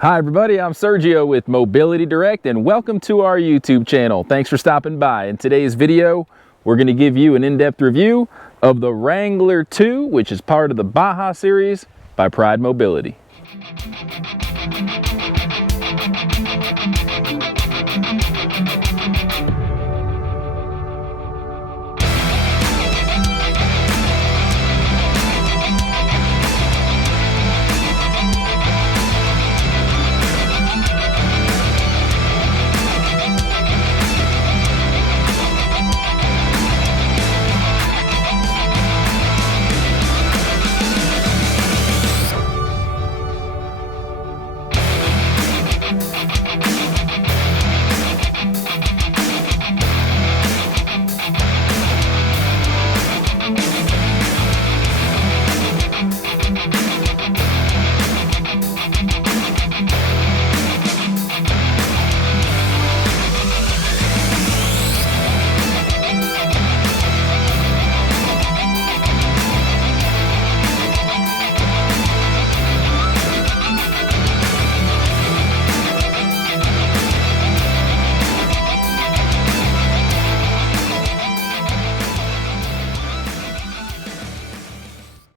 Hi everybody, I'm Sergio with Mobility Direct and welcome to our YouTube channel. Thanks for stopping by. In today's video, we're going to give you an in-depth review of the Wrangler 2, which is part of the Baja series by Pride Mobility.